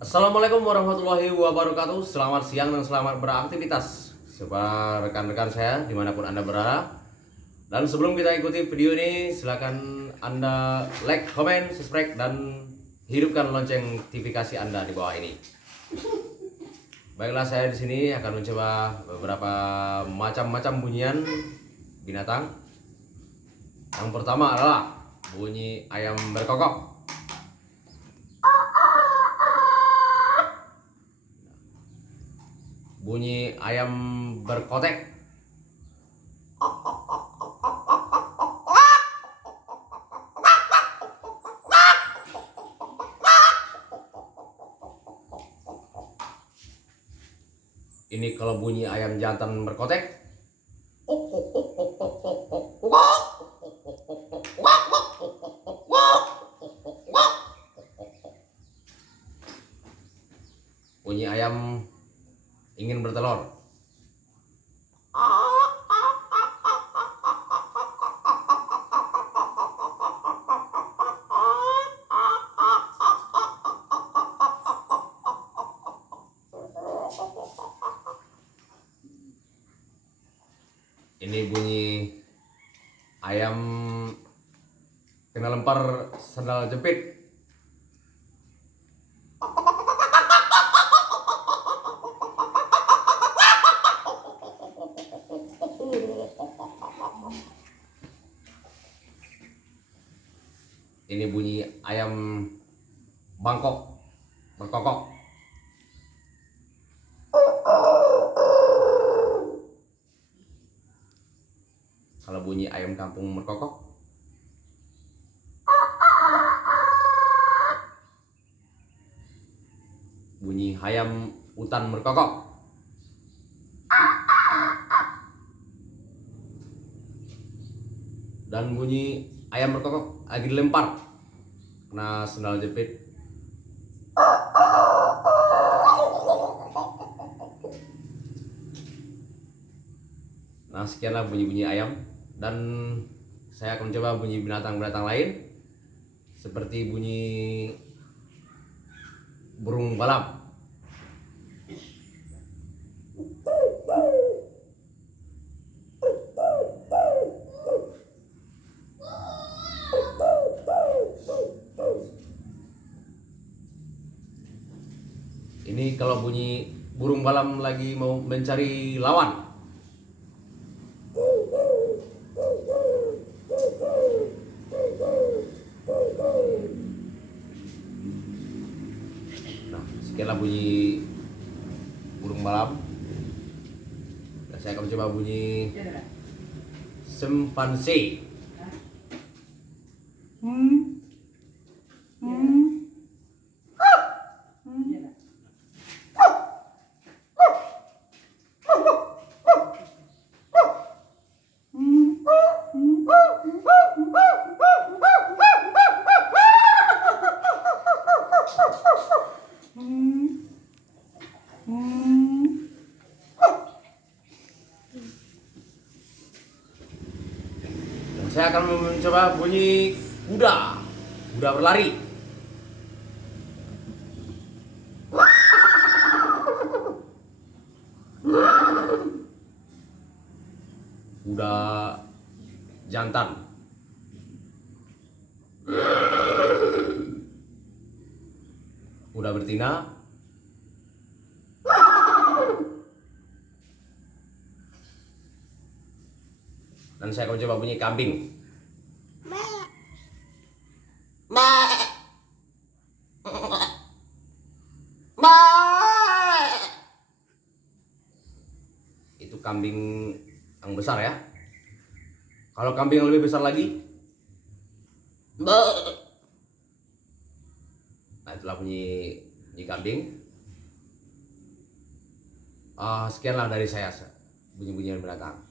Assalamualaikum warahmatullahi wabarakatuh. Selamat siang dan selamat beraktivitas Sobat rekan-rekan saya dimanapun Anda berada. Dan sebelum kita ikuti video ini, silakan Anda like, komen, subscribe, dan hidupkan lonceng notifikasi Anda di bawah ini. Baiklah, saya di sini akan mencoba beberapa macam-macam bunyian binatang. Yang pertama adalah bunyi ayam berkokok. Bunyi ayam berkotek. Ini kalau bunyi ayam jantan berkotek. Bunyi ayam ingin bertelur. Ini bunyi ayam kena lempar sandal jepit. Ini bunyi ayam Bangkok berkokok. Kalau bunyi ayam kampung berkokok, bunyi ayam hutan berkokok. Dan bunyi ayam berkokok lagi dilempar kena sendal jepit. Nah, sekianlah bunyi-bunyi ayam, dan saya akan mencoba bunyi binatang-binatang lain seperti bunyi burung balap. Ini kalau bunyi burung balam lagi mau mencari lawan. Nah, sekianlah bunyi burung balam. Dan saya akan mencoba bunyi simpanse. Saya akan mencoba bunyi kuda berlari. Kuda jantan. Kuda betina. Dan saya akan coba bunyi kambing. Itu kambing yang besar ya. Kalau kambing yang lebih besar lagi, nah itulah bunyi kambing. Sekianlah dari saya bunyi-bunyian binatang.